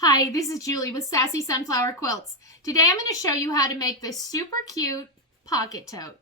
Hi, this is Julie with Sassy Sunflower Quilts. Today I'm going to show you how to make this super cute pocket tote.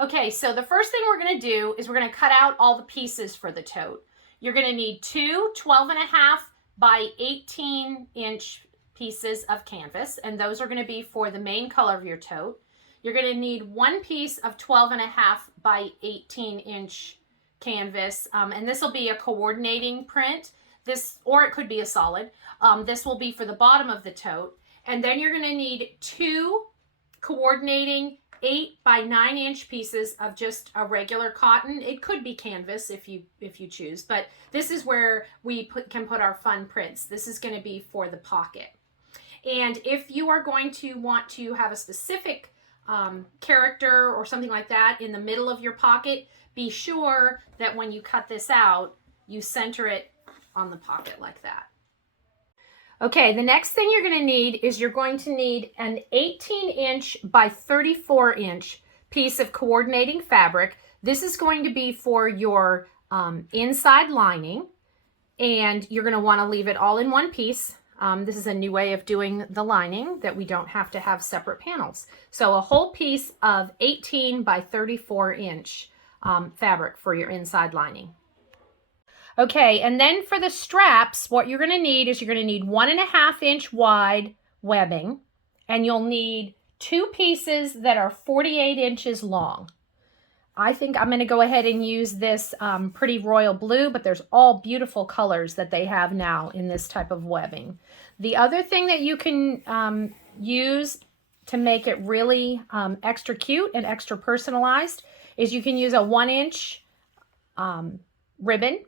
Okay, so the first thing we're going to do is we're going to cut out all the pieces for the tote. You're going to need two 12.5 by 18-inch pieces of canvas, and those are going to be for the main color of your tote. You're going to need one piece of 12.5 by 18-inch canvas, and this will be a coordinating print. Or it could be a solid. This will be for the bottom of the tote. And then you're going to need two coordinating 8 by 9-inch pieces of just a regular cotton. It could be canvas if you choose, but this is where we can put our fun prints. This is going to be for the pocket. And if you are going to want to have a specific character or something like that in the middle of your pocket, be sure that when you cut this out, you center it on the pocket like that. Okay, the next thing you're going to need is you're going to need an 18-inch by 34-inch piece of coordinating fabric. This is going to be for your inside lining, and you're going to want to leave it all in one piece. This is a new way of doing the lining that we don't have to have separate panels. So a whole piece of 18 by 34-inch fabric for your inside lining. Okay, and then for the straps, what you're going to need is you're going to need 1.5-inch wide webbing, and you'll need two pieces that are 48 inches long. I think I'm going to go ahead and use this pretty royal blue, but there's all beautiful colors that they have now in this type of webbing. The other thing that you can use to make it really extra cute and extra personalized is you can use a 1-inch ribbon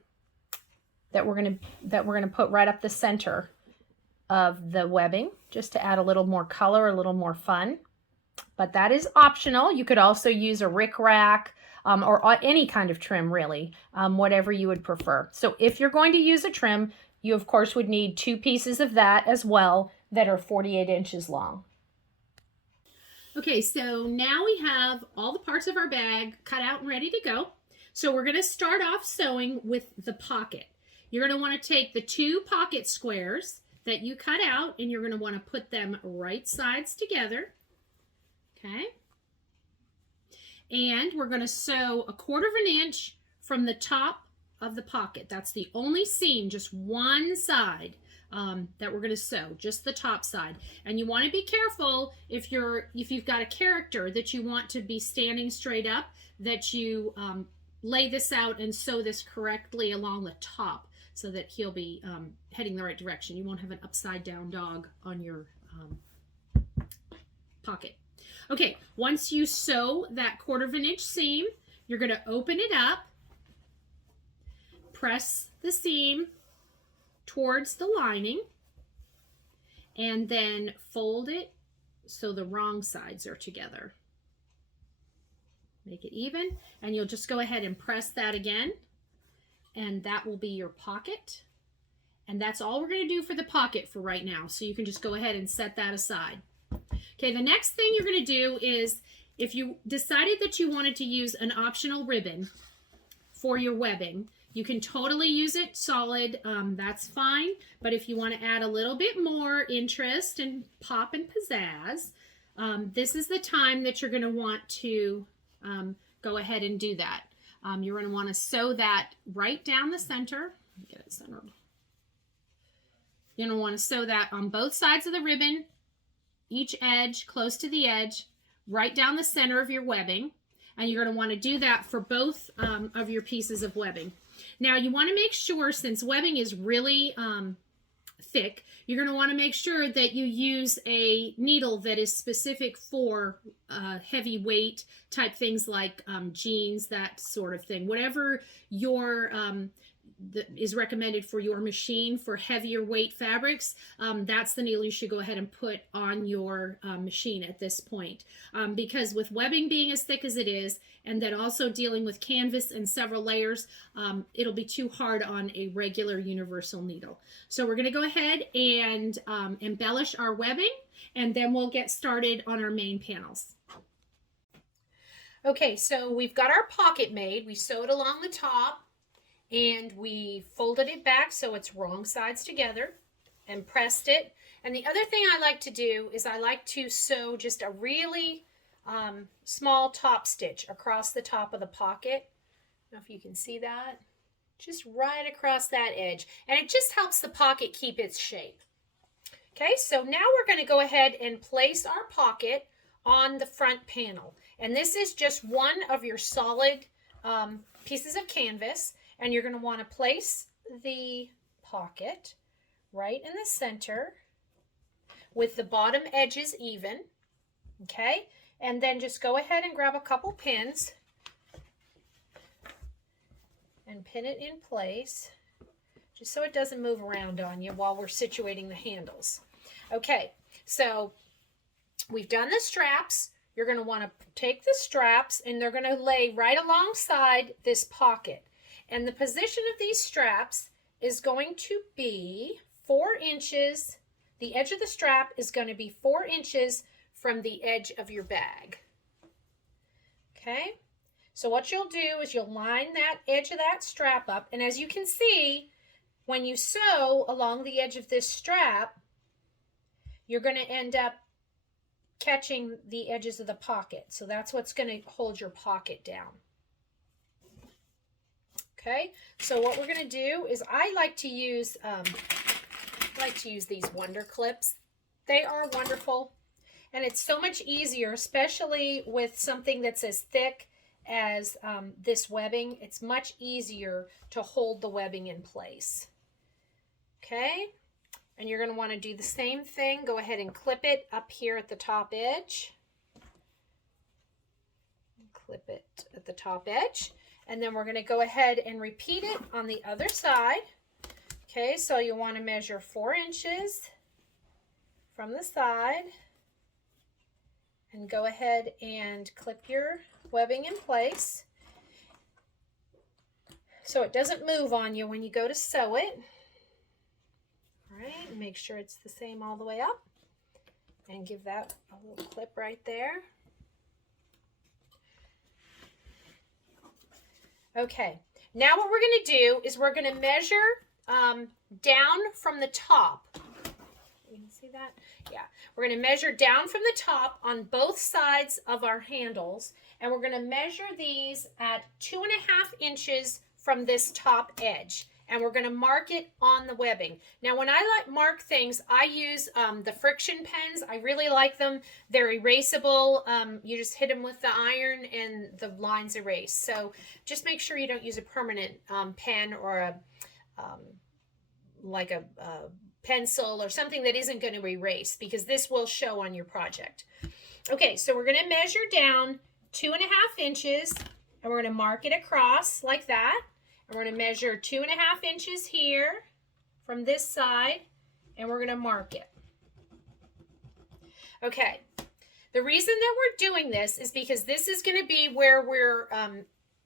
that we're gonna put right up the center of the webbing, just to add a little more color, a little more fun. But that is optional. You could also use a rickrack or any kind of trim, really, whatever you would prefer. So if you're going to use a trim, you of course would need two pieces of that as well that are 48 inches long. Okay, so now we have all the parts of our bag cut out and ready to go. So we're going to start off sewing with the pocket. You're going to want to take the two pocket squares that you cut out, and you're going to want to put them right sides together. Okay. And we're going to sew 1/4 inch from the top of the pocket. That's the only seam, just one side that we're going to sew, just the top side. And you want to be careful if you've got a character that you want to be standing straight up, that you lay this out and sew this correctly along the top, so that he'll be heading the right direction. You won't have an upside down dog on your pocket. Okay, once you sew that 1/4 inch seam, you're going to open it up, press the seam towards the lining, and then fold it so the wrong sides are together. Make it even, and you'll just go ahead and press that again. And that will be your pocket. And that's all we're going to do for the pocket for right now. So you can just go ahead and set that aside. Okay, the next thing you're going to do is, if you decided that you wanted to use an optional ribbon for your webbing, you can totally use it solid. That's fine. But if you want to add a little bit more interest and pop and pizzazz, this is the time that you're going to want to go ahead and do that. You're going to want to sew that right down the center. Get it centered. You're going to want to sew that on both sides of the ribbon, each edge close to the edge, right down the center of your webbing. And you're going to want to do that for both of your pieces of webbing. Now you want to make sure, since webbing is really thick, you're going to want to make sure that you use a needle that is specific for heavy weight type things like jeans, that sort of thing. Whatever your is recommended for your machine for heavier weight fabrics, that's the needle you should go ahead and put on your machine at this point. Because with webbing being as thick as it is, and then also dealing with canvas and several layers, it'll be too hard on a regular universal needle. So we're going to go ahead and embellish our webbing, and then we'll get started on our main panels. Okay, so we've got our pocket made. We sewed along the top, and we folded it back so it's wrong sides together and pressed it. And the other thing I like to do is I like to sew just a really small top stitch across the top of the pocket. I don't know if you can see that. Just right across that edge. And it just helps the pocket keep its shape. Okay, so now we're going to go ahead and place our pocket on the front panel. And this is just one of your solid pieces of canvas. And you're going to want to place the pocket right in the center with the bottom edges even, okay? And then just go ahead and grab a couple pins and pin it in place just so it doesn't move around on you while we're situating the handles. Okay, so we've done the straps. You're going to want to take the straps and they're going to lay right alongside this pocket. And the position of these straps is going to be 4 inches. The edge of the strap is going to be 4 inches from the edge of your bag. Okay, so what you'll do is you'll line that edge of that strap up. And as you can see, when you sew along the edge of this strap, you're going to end up catching the edges of the pocket. So that's what's going to hold your pocket down. Okay, so what we're going to do is I like to use these Wonder Clips. They are wonderful, and it's so much easier, especially with something that's as thick as this webbing. It's much easier to hold the webbing in place. Okay, and you're going to want to do the same thing. Go ahead and clip it up here at the top edge. Clip it at the top edge. And then we're going to go ahead and repeat it on the other side. Okay, so you want to measure 4 inches from the side and go ahead and clip your webbing in place so it doesn't move on you when you go to sew it. All right, make sure it's the same all the way up and give that a little clip right there. Okay, now what we're going to do is we're going to measure down from the top. You can see that? Yeah, we're going to measure down from the top on both sides of our handles, and we're going to measure these at 2.5 inches from this top edge, and we're going to mark it on the webbing. Now, when I mark things, I use the friction pens. I really like them. They're erasable. You just hit them with the iron and the lines erase. So just make sure you don't use a permanent pen or a like a pencil or something that isn't going to erase, because this will show on your project. Okay, so we're going to measure down 2.5 inches, and we're going to mark it across like that. And we're going to measure 2.5 inches here from this side, and we're going to mark it. Okay, the reason that we're doing this is because this is going to be where we're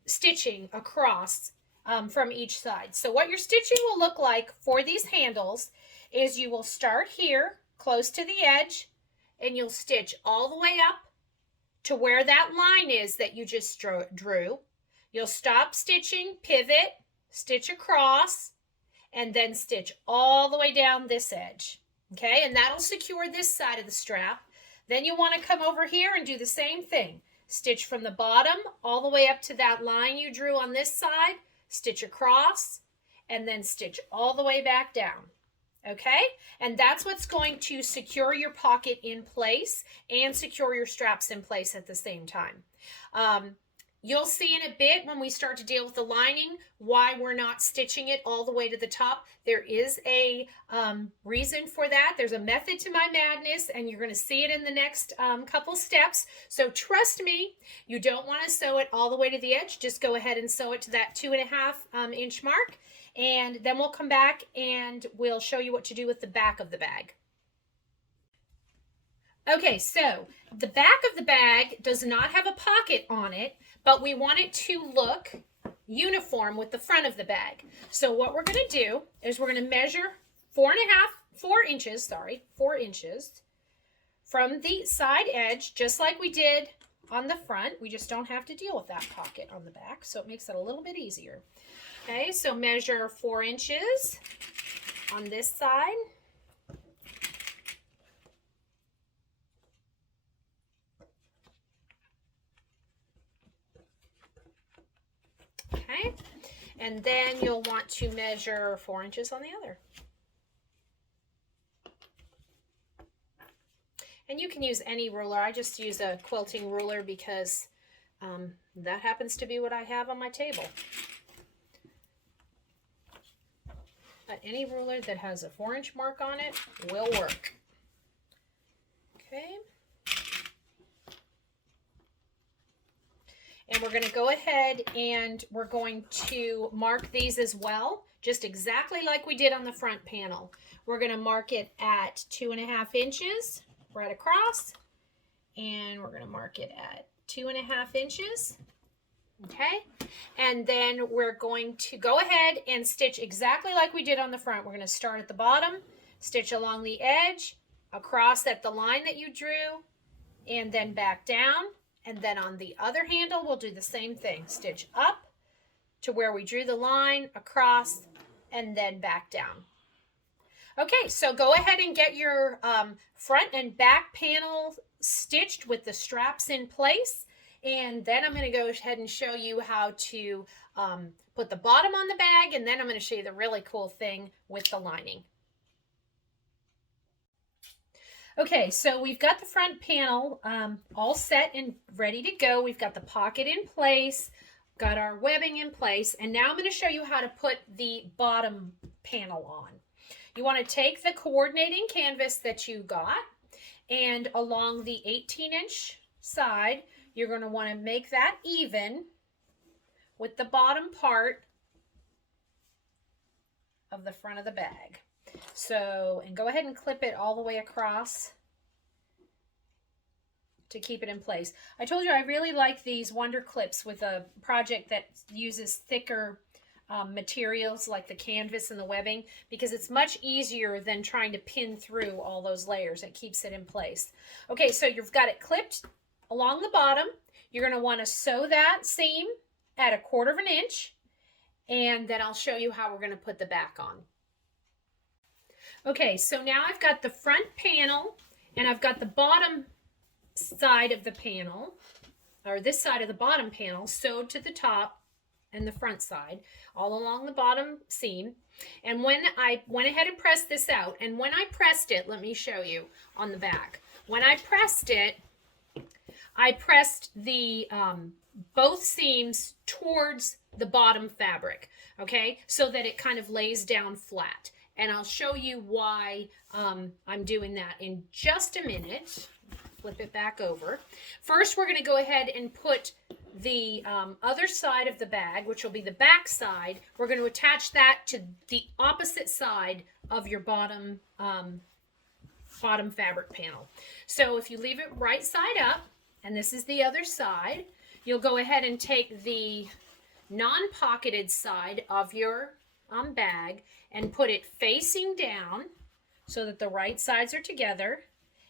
stitching across from each side. So what your stitching will look like for these handles is you will start here close to the edge, and you'll stitch all the way up to where that line is that you just drew. You'll stop stitching, pivot, stitch across, and then stitch all the way down this edge. Okay, and that'll secure this side of the strap. Then you want to come over here and do the same thing. Stitch from the bottom all the way up to that line you drew on this side, stitch across, and then stitch all the way back down. Okay, and that's what's going to secure your pocket in place and secure your straps in place at the same time. You'll see in a bit when we start to deal with the lining why we're not stitching it all the way to the top. There is a reason for that. There's a method to my madness, and you're going to see it in the next couple steps. So trust me, you don't want to sew it all the way to the edge. Just go ahead and sew it to that 2.5 inch mark. and then we'll come back and we'll show you what to do with the back of the bag. Okay, so the back of the bag does not have a pocket on it, but we want it to look uniform with the front of the bag. So what we're going to do is we're going to measure 4 inches from the side edge, just like we did on the front. We just don't have to deal with that pocket on the back, so it makes it a little bit easier. Okay, so measure 4 inches on this side. Okay, and then you'll want to measure 4 inches on the other. And you can use any ruler. I just use a quilting ruler because that happens to be what I have on my table. But any ruler that has a 4-inch mark on it will work. Okay. And we're going to go ahead and we're going to mark these as well, just exactly like we did on the front panel. We're going to mark it at 2.5 inches right across, and we're going to mark it at 2.5 inches. Okay, and then we're going to go ahead and stitch exactly like we did on the front. We're going to start at the bottom, stitch along the edge, across at the line that you drew, and then back down. And then on the other handle, we'll do the same thing. Stitch up to where we drew the line, across, and then back down. Okay, so go ahead and get your front and back panel stitched with the straps in place. And then I'm going to go ahead and show you how to put the bottom on the bag. And then I'm going to show you the really cool thing with the lining. Okay, so we've got the front panel all set and ready to go. We've got the pocket in place, got our webbing in place, and now I'm going to show you how to put the bottom panel on. You want to take the coordinating canvas that you got, and along the 18-inch side, you're going to want to make that even with the bottom part of the front of the bag. So, and go ahead and clip it all the way across to keep it in place. I told you I really like these Wonder Clips with a project that uses thicker materials like the canvas and the webbing, because it's much easier than trying to pin through all those layers. It keeps it in place. Okay, so you've got it clipped along the bottom. You're going to want to sew that seam at 1/4 inch, and then I'll show you how we're going to put the back on. Okay, so now I've got the front panel and I've got the bottom side of the panel, or this side of the bottom panel, sewed to the top and the front side, all along the bottom seam. And when I went ahead and pressed this out, and when I pressed it, let me show you on the back. When I pressed it, I pressed the both seams towards the bottom fabric, okay, so that it kind of lays down flat. And I'll show you why I'm doing that in just a minute. Flip it back over. First, we're going to go ahead and put the other side of the bag, which will be the back side. We're going to attach that to the opposite side of your bottom fabric panel. So if you leave it right side up, and this is the other side, you'll go ahead and take the non-pocketed side of your bag and put it facing down so that the right sides are together,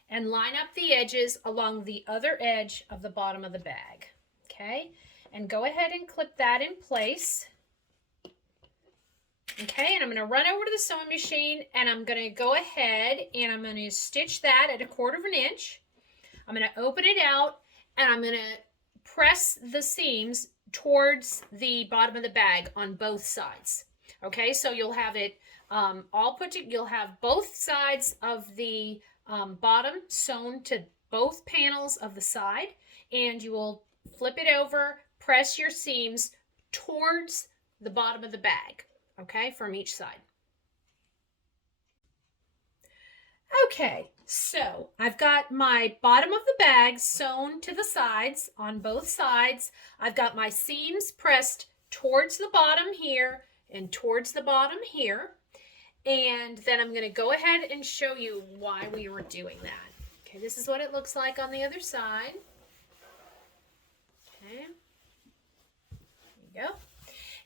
and line up the edges along the other edge of the bottom of the bag. Okay, and go ahead and clip that in place. Okay, and I'm going to run over to the sewing machine, and I'm going to go ahead and I'm going to stitch that at 1/4 inch. I'm going to open it out, and I'm going to press the seams towards the bottom of the bag on both sides. Okay, so you'll have it all put together. You'll have both sides of the bottom sewn to both panels of the side, and you will flip it over, press your seams towards the bottom of the bag, okay, from each side. Okay, so I've got my bottom of the bag sewn to the sides on both sides. I've got my seams pressed towards the bottom here, and towards the bottom here. And then I'm going to go ahead and show you why we were doing that. Okay, this is what it looks like on the other side. Okay, there you go.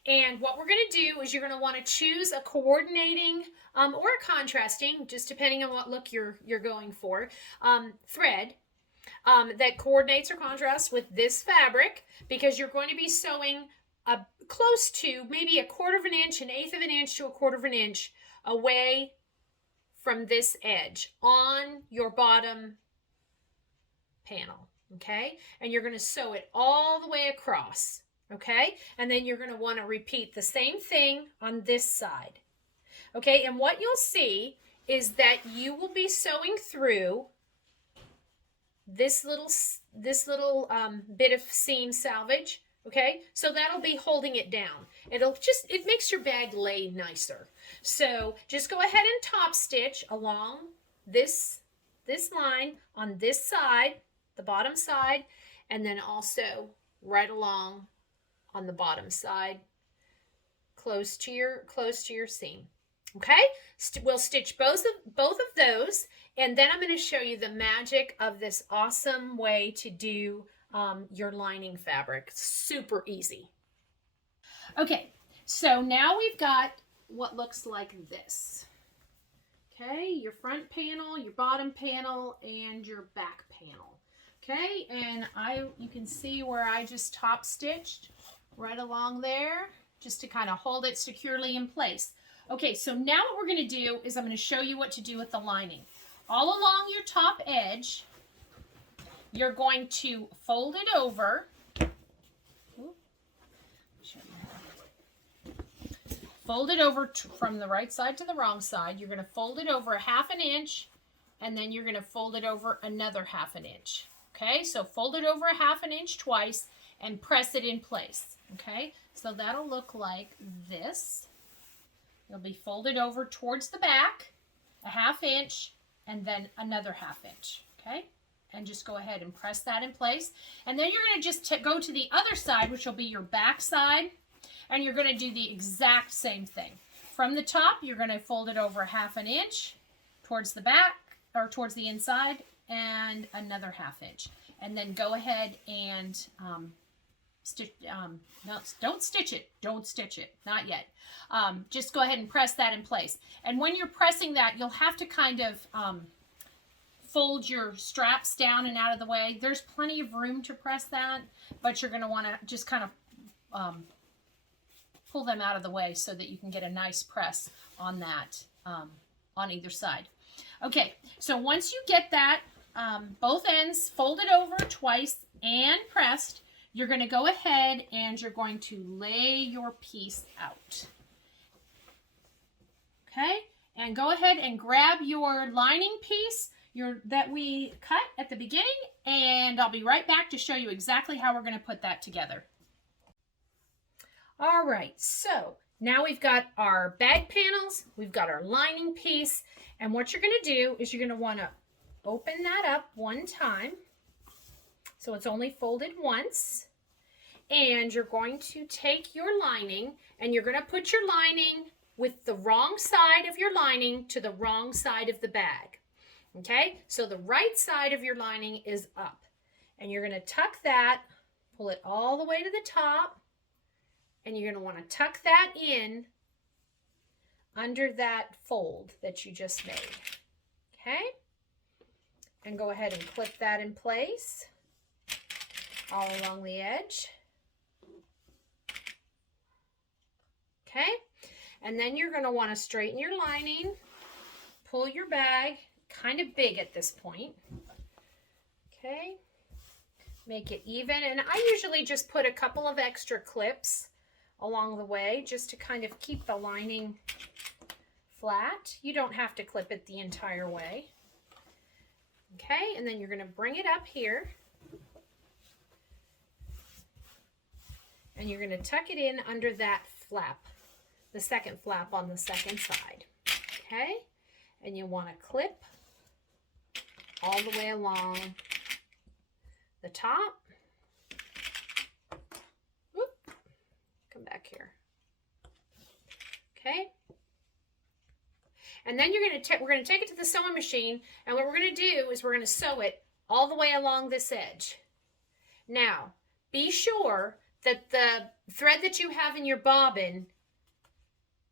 And what we're going to do is you're going to want to choose a coordinating or a contrasting, just depending on what look you're going for, thread that coordinates or contrasts with this fabric, because you're going to be sewing close to maybe 1/4 of an inch, 1/8 of an inch to 1/4 of an inch away from this edge on your bottom panel. Okay, and you're going to sew it all the way across. Okay, and then you're going to want to repeat the same thing on this side. Okay, and what you'll see is that you will be sewing through this little bit of seam salvage. Okay, so that'll be holding it down. It makes your bag lay nicer. So just go ahead and top stitch along this line on this side, the bottom side, and then also right along on the bottom side, close to your seam. Okay, we'll stitch both of those, and then I'm going to show you the magic of this awesome way to do your lining fabric. Super easy. Okay, so now we've got what looks like this. Okay, your front panel, your bottom panel, and your back panel. Okay, and you can see where I just top stitched right along there, just to kind of hold it securely in place. Okay, so now what we're going to do is I'm going to show you what to do with the lining. All along your top edge, you're going to fold it over. Fold it over from the right side to the wrong side. You're going to fold it over 1/2 an inch, and then you're going to fold it over another 1/2 an inch. Okay, so fold it over 1/2 an inch twice and press it in place. Okay, so that'll look like this. It'll be folded over towards the back, 1/2 inch, and then another 1/2 inch. Okay, and just go ahead and press that in place. And then you're going to just go to the other side, which will be your back side, and you're going to do the exact same thing. From the top, you're going to fold it over 1/2 an inch towards the back, or towards the inside, and another 1/2 inch. And then go ahead and stitch, no, don't stitch it, not yet. Just go ahead and press that in place. And when you're pressing that, you'll have to kind of fold your straps down and out of the way. There's plenty of room to press that, but you're going to want to just kind of pull them out of the way so that you can get a nice press on that, on either side. Okay, so once you get that, both ends folded over twice and pressed, you're going to go ahead and you're going to lay your piece out. Okay, and go ahead and grab your lining piece that we cut at the beginning, and I'll be right back to show you exactly how we're going to put that together. All right, so now we've got our bag panels, we've got our lining piece, and what you're going to do is you're going to want to open that up one time, so it's only folded once, and you're going to take your lining and you're going to put your lining with the wrong side of your lining to the wrong side of the bag. Okay, so the right side of your lining is up, and you're going to tuck that, pull it all the way to the top, and you're going to want to tuck that in under that fold that you just made. Okay, and go ahead and clip that in place all along the edge. Okay, and then you're going to want to straighten your lining, pull your bag, kind of big at this point. Okay, make it even, and I usually just put a couple of extra clips along the way just to kind of keep the lining flat. You don't have to clip it the entire way. Okay, and then you're going to bring it up here, and you're going to tuck it in under that flap, the second flap on the second side. Okay, and you want to clip all the way along the top. Whoop. Come back here. Okay. And then we're going to take it to the sewing machine, and what we're going to do is we're going to sew it all the way along this edge. Now, be sure that the thread that you have in your bobbin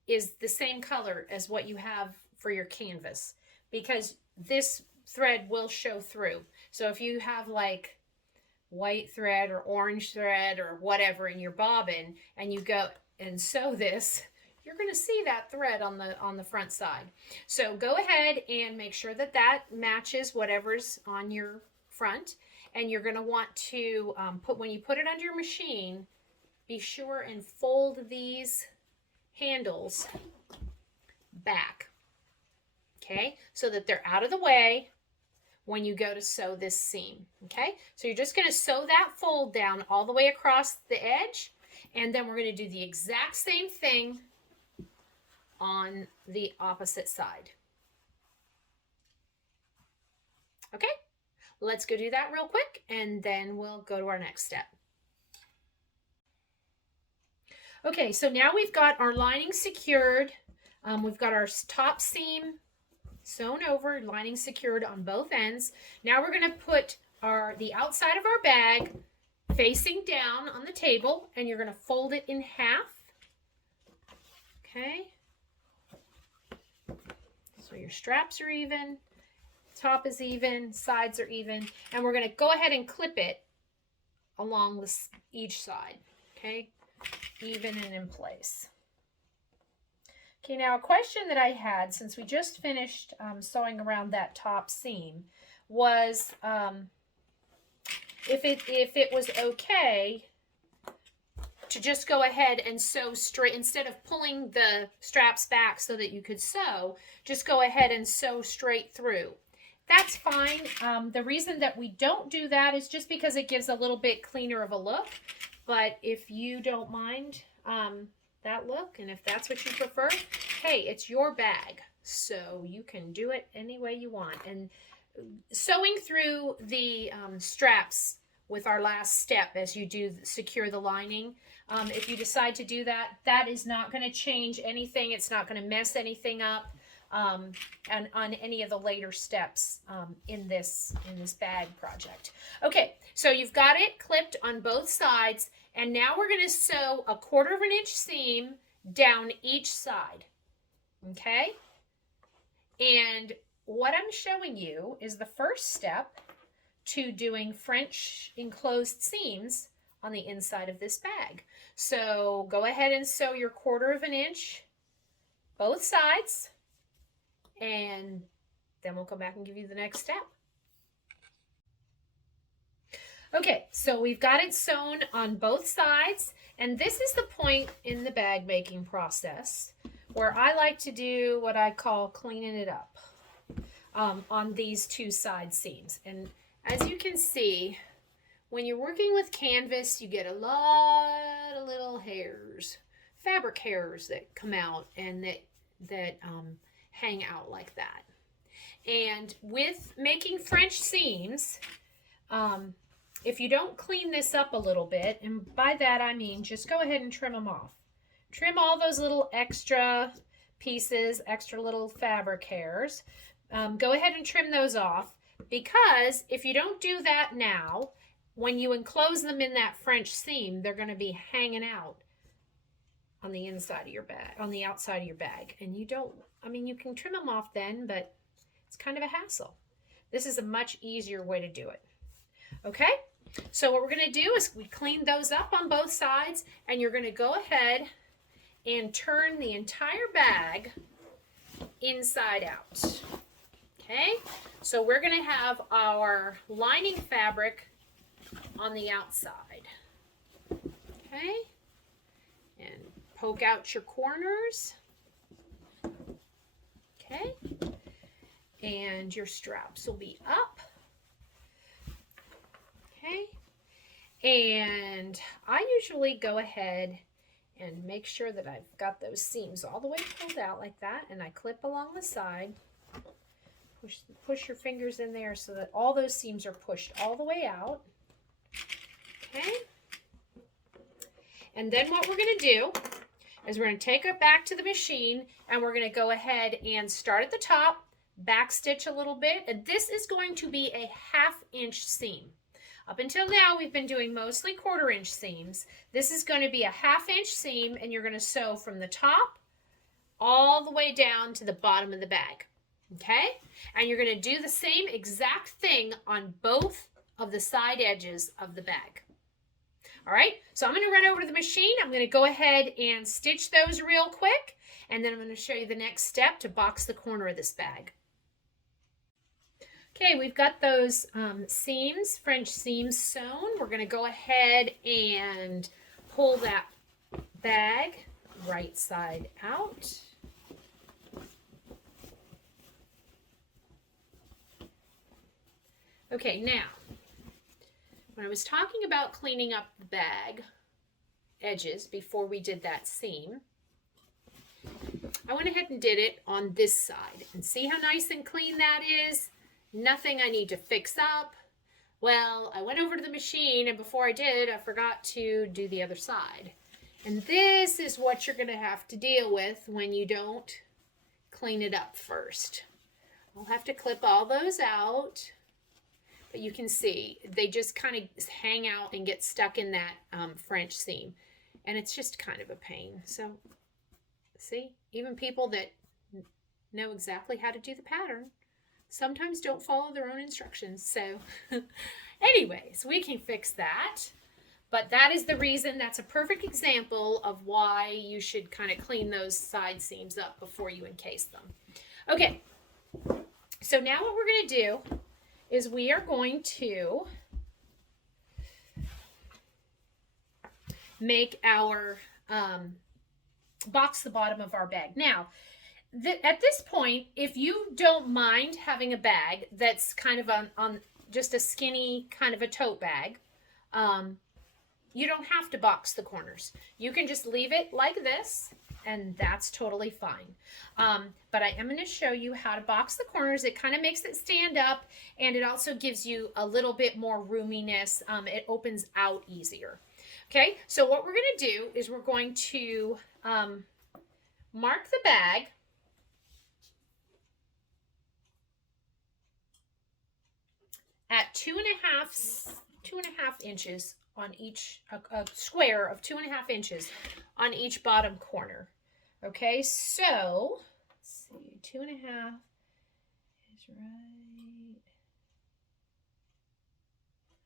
is the same color as what you have for your canvas, because this thread will show through. So if you have like white thread or orange thread or whatever in your bobbin, and you go and sew this, you're going to see that thread on the front side. So go ahead and make sure that that matches whatever's on your front, and you're going to want to when you put it under your machine, be sure and fold these handles back, okay, so that they're out of the way when you go to sew this seam. Okay, so you're just going to sew that fold down all the way across the edge, and then we're going to do the exact same thing on the opposite side. Okay, let's go do that real quick, and then we'll go to our next step. Okay, so now we've got our lining secured. We've got our top seam sewn over, lining secured on both ends. Now we're going to put the outside of our bag facing down on the table, and you're going to fold it in half. Okay. So your straps are even, top is even, sides are even, and we're going to go ahead and clip it along each side, okay, even and in place. Okay, now a question that I had, since we just finished sewing around that top seam, was if it was okay to just go ahead and sew straight, instead of pulling the straps back so that you could sew, just go ahead and sew straight through. That's fine. The reason that we don't do that is just because it gives a little bit cleaner of a look. But if you don't mind that look, and if that's what you prefer, hey, it's your bag, so you can do it any way you want. And sewing through the straps with our last step, as you do secure the lining, if you decide to do that, that is not going to change anything. It's not going to mess anything up and on any of the later steps in this bag project. Okay, so you've got it clipped on both sides, and now we're going to sew a 1/4 inch seam down each side. Okay, and what I'm showing you is the first step to doing French enclosed seams on the inside of this bag. So go ahead and sew your 1/4 inch both sides, and then we'll come back and give you the next step. Okay, so we've got it sewn on both sides, and this is the point in the bag making process where I like to do what I call cleaning it up on these two side seams. And as you can see, when you're working with canvas, you get a lot of little hairs, fabric hairs that come out and that hang out like that. And with making French seams, if you don't clean this up a little bit, and by that I mean just go ahead and trim them off. Trim all those little extra pieces, extra little fabric hairs. Go ahead and trim those off, because if you don't do that now, when you enclose them in that French seam, they're going to be hanging out on the inside of your bag, on the outside of your bag. And you don't, I mean, you can trim them off then, but it's kind of a hassle. This is a much easier way to do it. Okay, so what we're going to do is we clean those up on both sides, and you're going to go ahead and turn the entire bag inside out. Okay, so we're going to have our lining fabric on the outside. Okay, and poke out your corners. Okay, and your straps will be up. Okay, and I usually go ahead and make sure that I've got those seams all the way pulled out like that, and I clip along the side. Push your fingers in there so that all those seams are pushed all the way out. Okay, and then what we're going to do is we're going to take it back to the machine and we're going to go ahead and start at the top, back stitch a little bit, and this is going to be a 1/2 inch seam. Up until now, we've been doing mostly 1/4 inch seams. This is going to be a 1/2 inch seam, and you're going to sew from the top all the way down to the bottom of the bag. Okay? And you're going to do the same exact thing on both of the side edges of the bag. All right, so I'm going to run over to the machine. I'm going to go ahead and stitch those real quick, and then I'm going to show you the next step to box the corner of this bag. Okay, we've got those seams, French seams sewn. We're going to go ahead and pull that bag right side out. Okay, now, when I was talking about cleaning up the bag edges before we did that seam, I went ahead and did it on this side. And see how nice and clean that is? Nothing I need to fix up. Well, I went over to the machine, and before I did, I forgot to do the other side. And this is what you're going to have to deal with when you don't clean it up first. I'll have to clip all those out. But you can see they just kind of hang out and get stuck in that French seam. And it's just kind of a pain. So, see, even people that know exactly how to do the pattern sometimes don't follow their own instructions. So, anyways, we can fix that. But that is the reason, that's a perfect example of why you should kind of clean those side seams up before you encase them. Okay, so now what we're going to do is we are going to make our, box the bottom of our bag. Now, at this point, if you don't mind having a bag that's kind of on just a skinny kind of a tote bag, you don't have to box the corners. You can just leave it like this, and that's totally fine. But I am going to show you how to box the corners. It kind of makes it stand up, and it also gives you a little bit more roominess. It opens out easier. Okay, so what we're going to do is we're going to mark the bag at 2.5 inches on each, a square of 2.5 inches on each bottom corner. Okay, so let's see, 2.5 is right.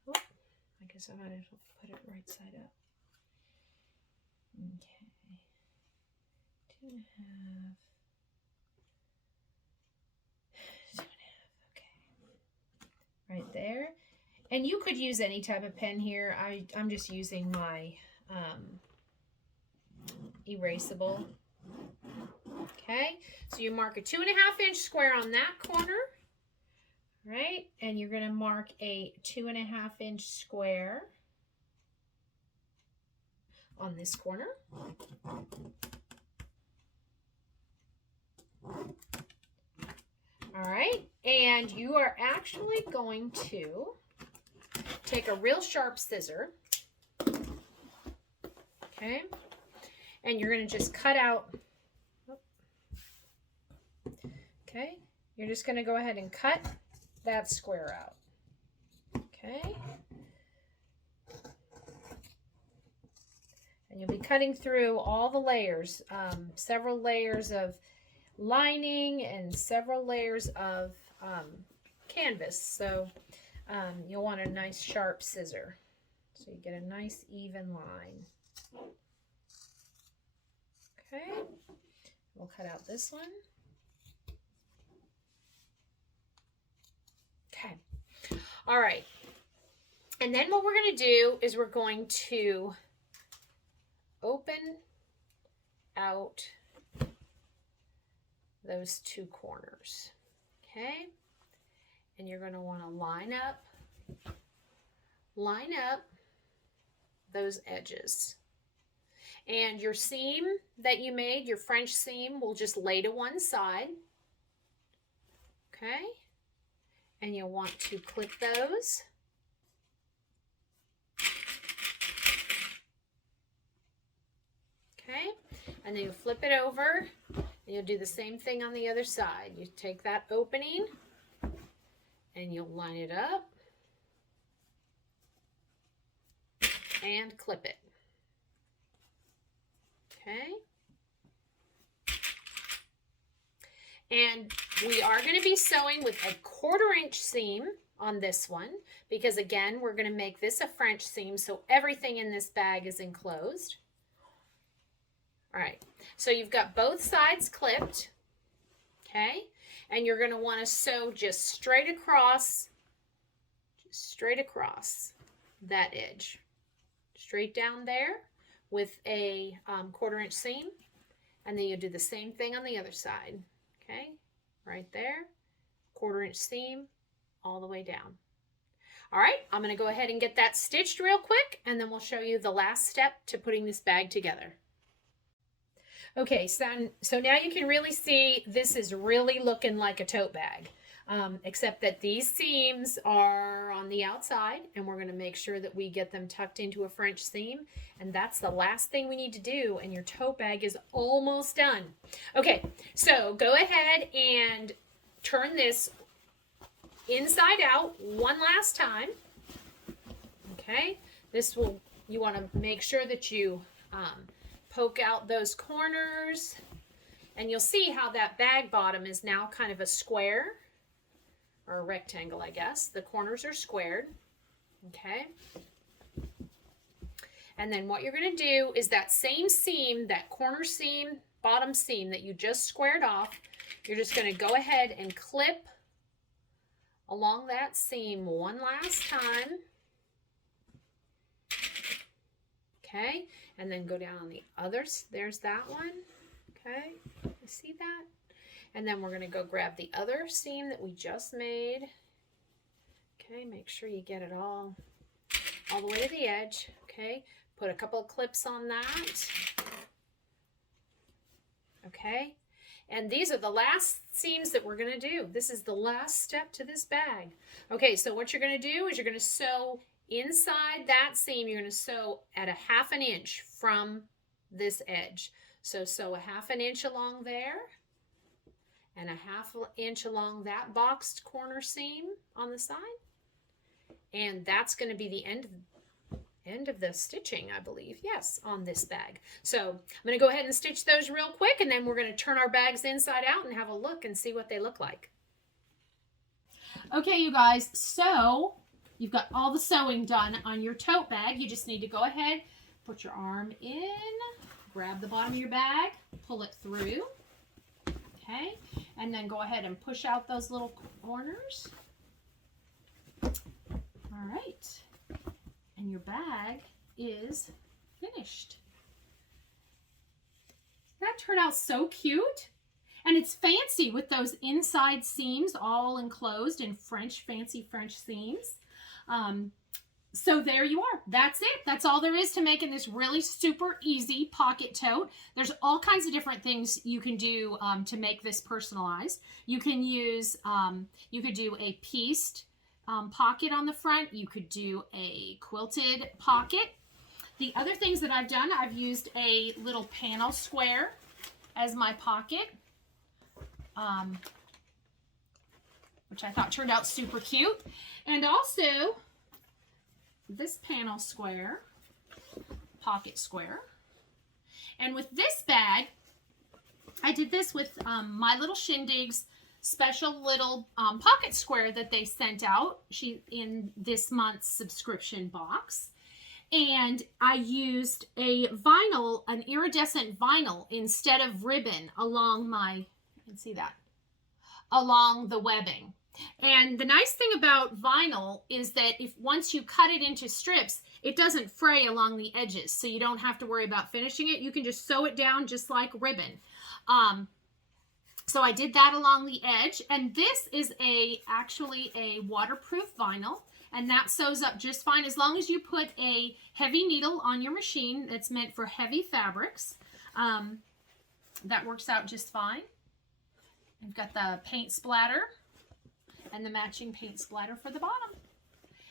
Oh, I guess I might as well put it right side up. Okay, 2.5. 2.5. Okay, right there. And you could use any type of pen here. I'm just using my erasable. Okay, so you mark a 2.5 inch square on that corner, right? And you're going to mark a 2.5 inch square on this corner. All right, and you are actually going to take a real sharp scissor, okay, and you're going to just cut out, okay, you're just going to go ahead and cut that square out, okay, and you'll be cutting through all the layers, several layers of lining and several layers of canvas, so you'll want a nice sharp scissor so you get a nice even line. Okay, we'll cut out this one. Okay, all right, and then what we're going to do is we're going to open out those two corners, okay, and you're going to want to line up those edges, and your seam that you made, your French seam, will just lay to one side, okay, and you'll want to clip those. Okay, and then you flip it over, and you'll do the same thing on the other side. You take that opening, and you'll line it up, and clip it. Okay. And we are going to be sewing with a 1/4 inch seam on this one, because again, we're going to make this a French seam, so everything in this bag is enclosed. All right, so you've got both sides clipped, okay? And you're going to want to sew just straight across that edge, straight down there with a 1/4 inch seam, and then you do the same thing on the other side. Okay, right there, 1/4 inch seam all the way down. All right, I'm going to go ahead and get that stitched real quick, and then we'll show you the last step to putting this bag together. Okay, so now you can really see this is really looking like a tote bag, except that these seams are on the outside, and we're going to make sure that we get them tucked into a French seam, and that's the last thing we need to do, and your tote bag is almost done. Okay, so go ahead and turn this inside out one last time. Okay, you want to make sure that you poke out those corners, and you'll see how that bag bottom is now kind of a square or a rectangle, I guess. The corners are squared. Okay, and then what you're going to do is that same seam, that corner seam, bottom seam that you just squared off, you're just going to go ahead and clip along that seam one last time. Okay, and then go down on the others. There's that one. Okay, you see that? And then we're going to go grab the other seam that we just made. Okay, make sure you get it all the way to the edge. Okay, put a couple of clips on that. Okay, and these are the last seams that we're going to do. This is the last step to this bag. Okay, so what you're going to do is you're going to sew inside that seam. You're going to sew at a 1/2 inch from this edge. So sew a 1/2 inch along there, and a 1/2 inch along that boxed corner seam on the side. And that's going to be the end of the stitching, I believe. Yes, on this bag. So I'm going to go ahead and stitch those real quick, and then we're going to turn our bags inside out and have a look and see what they look like. Okay, you guys, so you've got all the sewing done on your tote bag. You just need to go ahead, put your arm in, grab the bottom of your bag, pull it through, okay, and then go ahead and push out those little corners. All right, and your bag is finished. That turned out so cute, and it's fancy with those inside seams all enclosed in fancy French seams. So there you are. That's it. That's all there is to making this really super easy pocket tote. There's all kinds of different things you can do to make this personalized. You can use, you could do a pieced pocket on the front. You could do a quilted pocket. The other things that I've done, I've used a little panel square as my pocket, which I thought turned out super cute. And also this panel square, pocket square. And with this bag, I did this with My Little Shindig's special little pocket square that they sent out in this month's subscription box. And I used a vinyl, an iridescent vinyl instead of ribbon along you can see that, along the webbing. And the nice thing about vinyl is that once you cut it into strips, it doesn't fray along the edges, so you don't have to worry about finishing it. You can just sew it down just like ribbon. So I did that along the edge, and this is actually a waterproof vinyl, and that sews up just fine as long as you put a heavy needle on your machine that's meant for heavy fabrics. That works out just fine. You've got the paint splatter and the matching paint splatter for the bottom.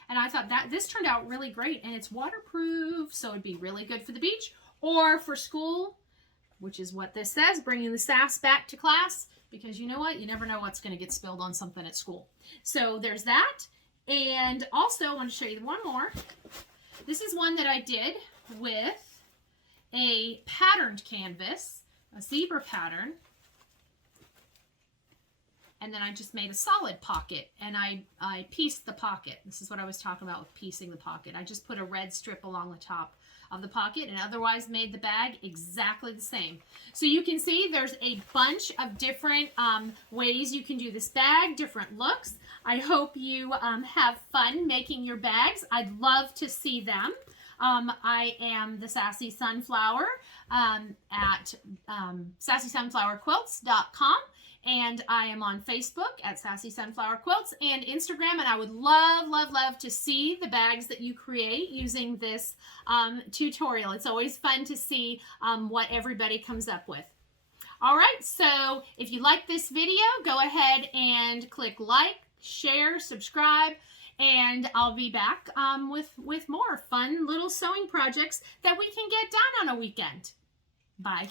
And I thought that this turned out really great, and it's waterproof, so it'd be really good for the beach or for school. which is what this says, bringing the sass back to class, because you know what? You never know what's going to get spilled on something at school. So there's that. And also, I want to show you one more. This is one that I did with a patterned canvas, a zebra pattern. And then I just made a solid pocket, and I pieced the pocket. This is what I was talking about with piecing the pocket. I just put a red strip along the top of the pocket and otherwise made the bag exactly the same. So you can see there's a bunch of different ways you can do this bag, different looks. I hope you have fun making your bags. I'd love to see them. I am the Sassy Sunflower at sassysunflowerquilts.com. And I am on Facebook at Sassy Sunflower Quilts and Instagram. And I would love, love, love to see the bags that you create using this tutorial. It's always fun to see what everybody comes up with. All right, so if you like this video, go ahead and click like, share, subscribe, and I'll be back with more fun little sewing projects that we can get done on a weekend. Bye.